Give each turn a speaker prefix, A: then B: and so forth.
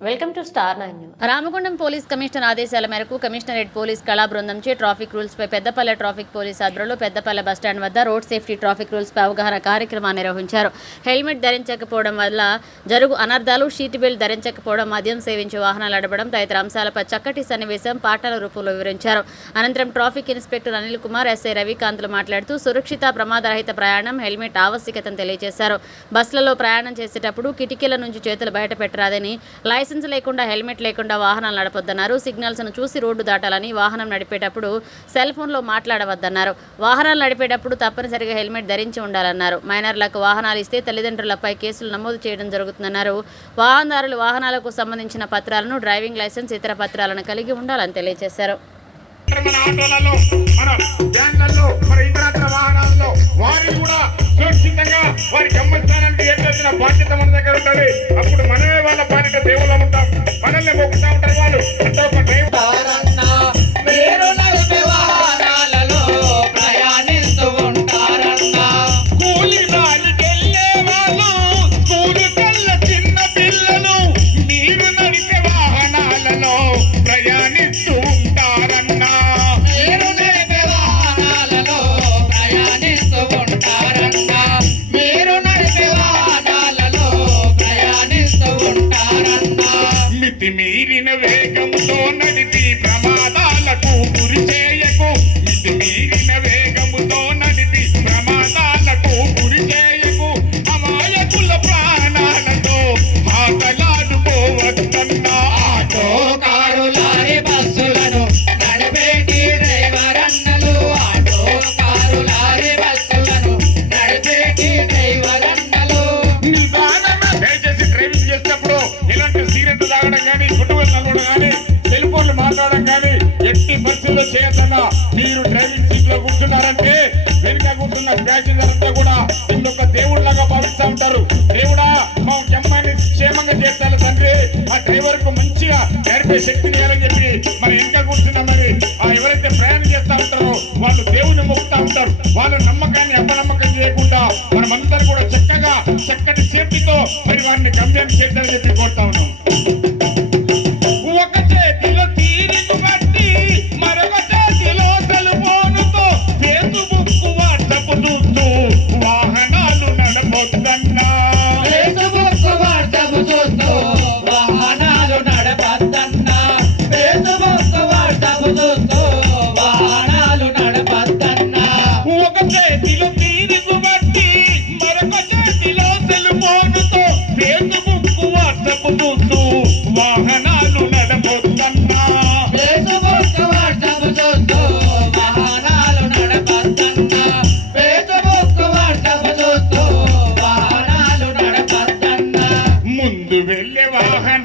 A: Welcome to star nine
B: Ramagundam police commissioner ఆదేశాల మేరకు commissionerate police కళా బృందంచే ట్రాఫిక్ రూల్స్ పై పెద్దపల్లె ట్రాఫిక్ పోలీస్ ఆధ్వర్యంలో పెద్దపల్లె బస్టాండ్ వద్ద రోడ్ సేఫ్టీ ట్రాఫిక్ రూల్స్ పై అవగాహన కార్యక్రమాన్ని నిర్వహించారు. హెల్మెట్ ధరించకపోవడం వల్ల జరుగు అనర్థాలు షీట్ బెల్ట్ ధరించకపోవడం మద్యం సేవించి వాహనాలు నడపడం తదితర అంశాలపై చక్కటి సన్నివేశం పాఠాల రూపంలో వివరించారు. అనంతరం traffic inspector Anil Kumar SI రవికాంత్లు మాట్లాడుతూ సురక్షిత ప్రమాదరహిత ప్రయాణం హెల్మెట్ ఆవశ్యకతను తెలియజేశారు. బస్సులలో ప్రయాణం చేసేటప్పుడు కిటికీల నుంచి చేతులు బయట పెట్టరాదని లైసెన్స్ లేకుండా హెల్మెట్ లేకుండా వాహనాలు నడపొద్దన్నారు. సిగ్నల్స్ను చూసి రోడ్డు దాటాలని వాహనం నడిపేటప్పుడు సెల్ ఫోన్లో మాట్లాడవద్దన్నారు. వాహనాలు నడిపేటప్పుడు తప్పనిసరిగా హెల్మెట్ ధరించి ఉండాలన్నారు. మైనర్లకు వాహనాలు ఇస్తే తల్లిదండ్రులపై కేసులు నమోదు చేయడం జరుగుతుందన్నారు. వాహనదారులు వాహనాలకు సంబంధించిన పత్రాలను డ్రైవింగ్ లైసెన్స్ ఇతర పత్రాలను కలిగి ఉండాలని తెలియజేశారు.
C: మన ఆటోలలో మన వ్యాన్లలో మన ఇతరత్ర వాహనాల్లో వారిని కూడా సురక్షితంగా వారి గమ్యస్థానానికి ఏర్పరిచిన బాధ్యత మన దగ్గర ఉంటుంది అప్పుడు మనమే మనల్ని మొక్కుతా ఉంటారు ಮಿತಿ ಮೀರಿನ ವೇಗ పరిస్థితుల్లో మీరు డ్రైవింగ్ సీట్లో కూర్చున్నారంటే వెనుక కూర్చున్న ప్యాసింజర్ అంతా కూడా ఇంకొక దేవుళ్ళగా భావిస్తూ ఉంటారు. దేవుడా మా అమ్మాయిని క్షేమంగా చేస్తాను తండ్రి. ఆ డ్రైవర్కు మంచిగా నేర్పే శక్తిని ఇవ్వాలని చెప్పి మరి వెనుక కూర్చున్న మరి ఆ ఎవరైతే ప్రయాణం చేస్తా ఉంటారో వాళ్ళు దేవుని మొక్కుతా ఉంటారు. వాళ్ళ నమ్మకాన్ని అపనమ్మకం చేయకుండా మనమందరం కూడా చక్కగా చక్కటి సేఫ్టీతో మరి వారిని గమ్యాన్ని చేద్దామని చెప్పి కోరుతా ఉన్నాం. ಒಂದು ವೆಲ್ಲೆ ವಾಹನ